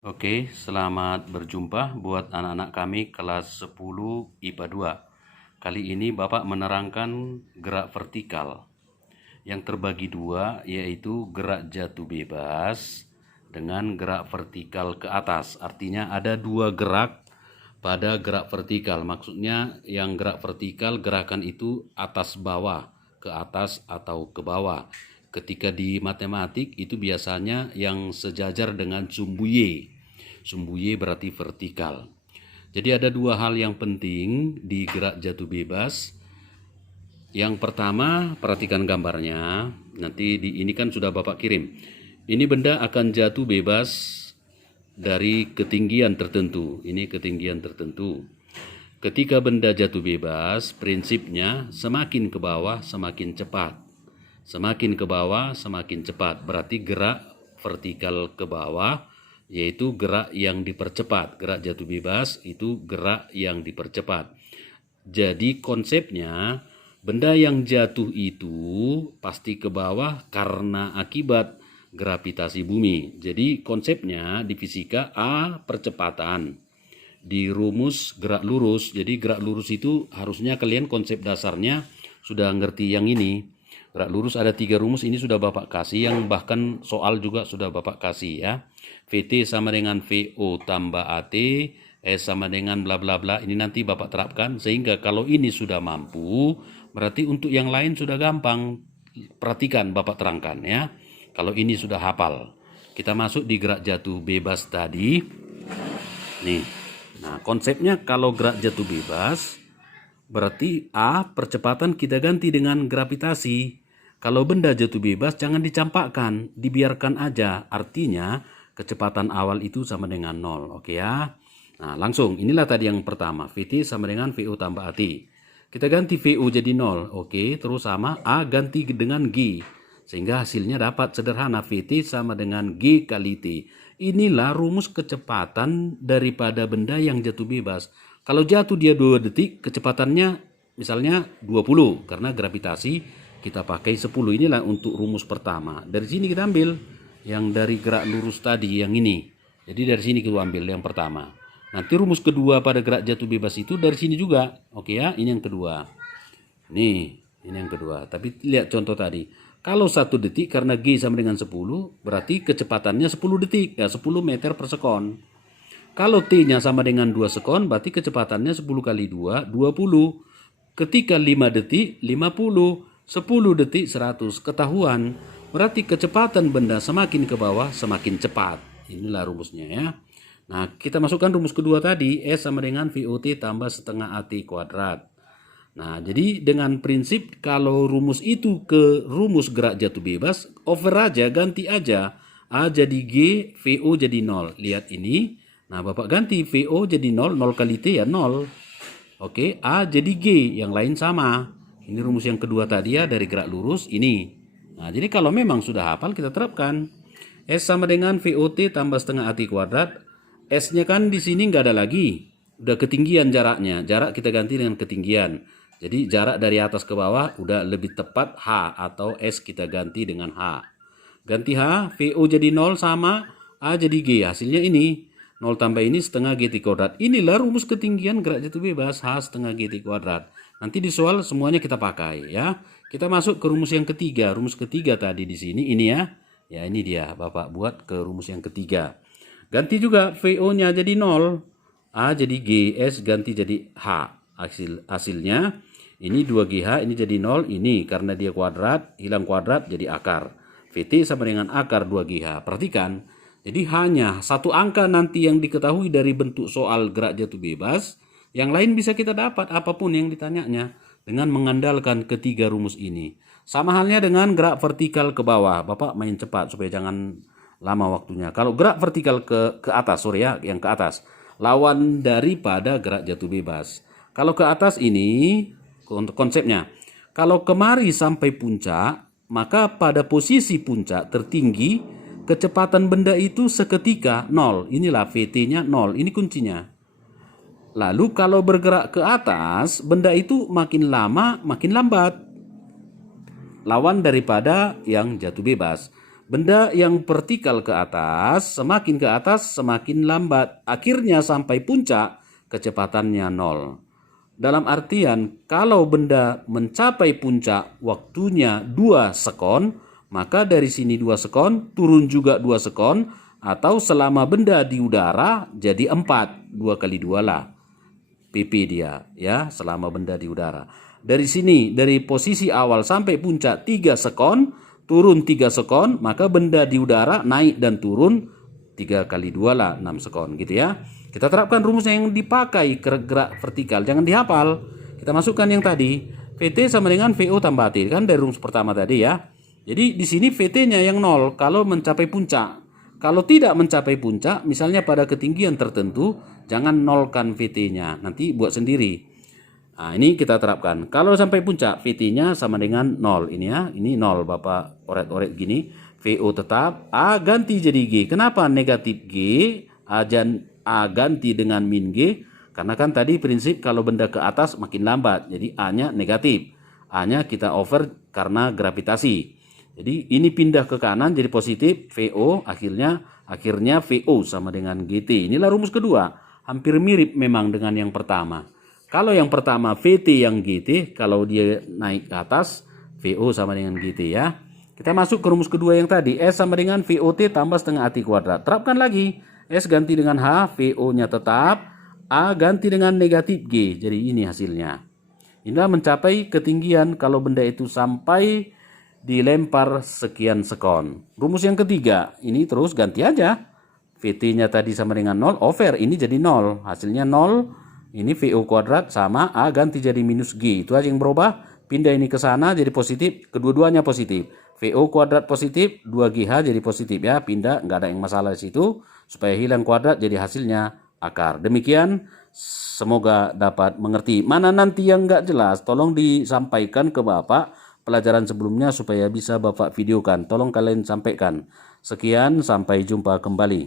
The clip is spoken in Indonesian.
Oke, selamat berjumpa buat anak-anak kami kelas 10 IPA 2. Kali ini Bapak menerangkan gerak vertikal yang terbagi dua, yaitu gerak jatuh bebas dengan gerak vertikal ke atas. Artinya ada dua gerak pada gerak vertikal. Maksudnya yang gerak vertikal, gerakan itu atas bawah, ke atas atau ke bawah. Ketika di matematik itu biasanya yang sejajar dengan sumbu Y. Sumbu Y berarti vertikal. Jadi ada dua hal yang penting di gerak jatuh bebas. Yang pertama, perhatikan gambarnya. Nanti ini kan sudah Bapak kirim. Ini benda akan jatuh bebas dari ketinggian tertentu. Ini ketinggian tertentu. Ketika benda jatuh bebas, prinsipnya semakin ke bawah semakin cepat. Semakin ke bawah semakin cepat. Berarti gerak vertikal ke bawah yaitu gerak yang dipercepat. Gerak jatuh bebas itu gerak yang dipercepat. Jadi konsepnya benda yang jatuh itu pasti ke bawah karena akibat gravitasi bumi. Jadi konsepnya di fisika A percepatan, di rumus gerak lurus. Jadi gerak lurus itu harusnya kalian konsep dasarnya sudah ngerti yang ini. Gerak lurus ada 3 rumus, ini sudah Bapak kasih, yang bahkan soal juga sudah Bapak kasih ya. VT sama dengan VO tambah AT, S sama dengan bla bla bla. Ini nanti Bapak terapkan sehingga kalau ini sudah mampu, berarti untuk yang lain sudah gampang. Perhatikan Bapak terangkan ya. Kalau ini sudah hafal. Kita masuk di gerak jatuh bebas tadi. Nih. Nah, konsepnya kalau gerak jatuh bebas berarti A percepatan kita ganti dengan gravitasi. Kalau benda jatuh bebas jangan dicampakkan, dibiarkan aja. Artinya kecepatan awal itu sama dengan 0. Oke ya. Nah, langsung inilah tadi yang pertama. VT sama dengan VO tambah AT. Kita ganti VO jadi 0. Oke, terus sama A ganti dengan G. Sehingga hasilnya dapat sederhana, VT sama dengan G kali T. Inilah rumus kecepatan daripada benda yang jatuh bebas. Kalau jatuh dia 2 detik, kecepatannya misalnya 20 karena gravitasi kita pakai 10. Inilah untuk rumus pertama. Dari sini kita ambil yang dari gerak lurus tadi yang ini. Jadi dari sini kita ambil yang pertama. Nanti rumus kedua pada gerak jatuh bebas itu dari sini juga. Oke ya, ini yang kedua. Nih, ini yang kedua. Tapi lihat contoh tadi. Kalau 1 detik karena G sama dengan 10, berarti kecepatannya 10 detik, ya 10 meter per sekon. Kalau T-nya sama dengan 2 sekon, berarti kecepatannya 10 kali 2, 20. Ketika 5 detik, 50. 10 detik, 100. Ketahuan, berarti kecepatan benda semakin ke bawah, semakin cepat. Inilah rumusnya ya. Nah, kita masukkan rumus kedua tadi, S sama dengan VOT tambah setengah AT kuadrat. Nah, jadi dengan prinsip kalau rumus itu ke rumus gerak jatuh bebas, over aja, ganti aja. A jadi G, VO jadi 0. Lihat ini. Nah, Bapak ganti VO jadi 0, 0 kali T ya 0. Oke, A jadi G, yang lain sama. Ini rumus yang kedua tadi ya, dari gerak lurus ini. Nah, jadi kalau memang sudah hafal kita terapkan. S sama dengan VOT tambah setengah AT kuadrat. S-nya kan di sini nggak ada lagi. Udah ketinggian jaraknya. Jarak kita ganti dengan ketinggian. Jadi jarak dari atas ke bawah udah lebih tepat H, atau S kita ganti dengan H. Ganti H, VO jadi 0 sama A jadi G. Hasilnya ini. 0 tambah ini setengah GT kuadrat. Inilah rumus ketinggian gerak jatuh bebas, H setengah GT kuadrat. Nanti di soal semuanya kita pakai ya. Kita masuk ke rumus yang ketiga. Rumus ketiga tadi di sini ini ya. Ya ini dia, Bapak buat ke rumus yang ketiga. Ganti juga VO-nya jadi 0. A jadi G, S ganti jadi H. Hasilnya ini 2GH, ini jadi 0. Ini karena dia kuadrat, hilang kuadrat jadi akar. VT sama dengan akar 2GH. Perhatikan. Jadi hanya satu angka nanti yang diketahui dari bentuk soal gerak jatuh bebas. Yang lain bisa kita dapat apapun yang ditanyanya dengan mengandalkan ketiga rumus ini. Sama halnya dengan gerak vertikal ke bawah. Bapak main cepat supaya jangan lama waktunya. Kalau gerak vertikal ke atas, sorry ya, yang ke atas. Lawan daripada gerak jatuh bebas. Kalau ke atas ini konsepnya. Kalau kemari sampai puncak, maka pada posisi puncak tertinggi, kecepatan benda itu seketika 0. Inilah VT-nya 0. Ini kuncinya. Lalu kalau bergerak ke atas, benda itu makin lama makin lambat. Lawan daripada yang jatuh bebas. Benda yang vertikal ke atas semakin lambat. Akhirnya sampai puncak kecepatannya 0. Dalam artian kalau benda mencapai puncak waktunya 2 sekon, maka dari sini 2 sekon, turun juga 2 sekon, atau selama benda di udara jadi 4. 2 kali 2 lah PP dia, ya, selama benda di udara. Dari sini, dari posisi awal sampai puncak 3 sekon, turun 3 sekon, maka benda di udara naik dan turun 3 kali 2 lah 6 sekon gitu ya. Kita terapkan rumusnya yang dipakai gerak vertikal, jangan dihafal. Kita masukkan yang tadi, VT sama dengan VO tambah T, kan dari rumus pertama tadi ya. Jadi di sini VT-nya yang 0 kalau mencapai puncak. Kalau tidak mencapai puncak, misalnya pada ketinggian tertentu, jangan nolkan VT-nya, nanti buat sendiri. Nah, ini kita terapkan. Kalau sampai puncak, VT-nya sama dengan 0. Ini ya, ini 0. Bapak oret-oret gini. VO tetap, A ganti jadi G. Kenapa negatif G? A ganti dengan min G. Karena kan tadi prinsip kalau benda ke atas makin lambat. Jadi A-nya negatif. A-nya kita over karena gravitasi. Jadi ini pindah ke kanan jadi positif, VO akhirnya VO sama dengan GT. Inilah rumus kedua. Hampir mirip memang dengan yang pertama. Kalau yang pertama VT yang GT, kalau dia naik ke atas, VO sama dengan GT ya. Kita masuk ke rumus kedua yang tadi, S sama dengan VOT tambah setengah AT kuadrat. Terapkan lagi, S ganti dengan H, VO-nya tetap, A ganti dengan negatif G. Jadi ini hasilnya. Inilah mencapai ketinggian kalau benda itu sampai dilempar sekian sekon. Rumus yang ketiga, ini terus ganti aja. VT-nya tadi sama dengan 0, over ini jadi 0. Hasilnya 0, ini VO kuadrat sama A ganti jadi minus G. Itu aja yang berubah. Pindah ini ke sana jadi positif, kedua-duanya positif. VO kuadrat positif, 2GH jadi positif ya. Pindah, nggak ada yang masalah di situ. Supaya hilang kuadrat jadi hasilnya akar. Demikian, semoga dapat mengerti. Mana nanti yang nggak jelas, tolong disampaikan ke Bapak pelajaran sebelumnya supaya bisa Bapak videokan. Tolong kalian sampaikan. Sekian, sampai jumpa kembali.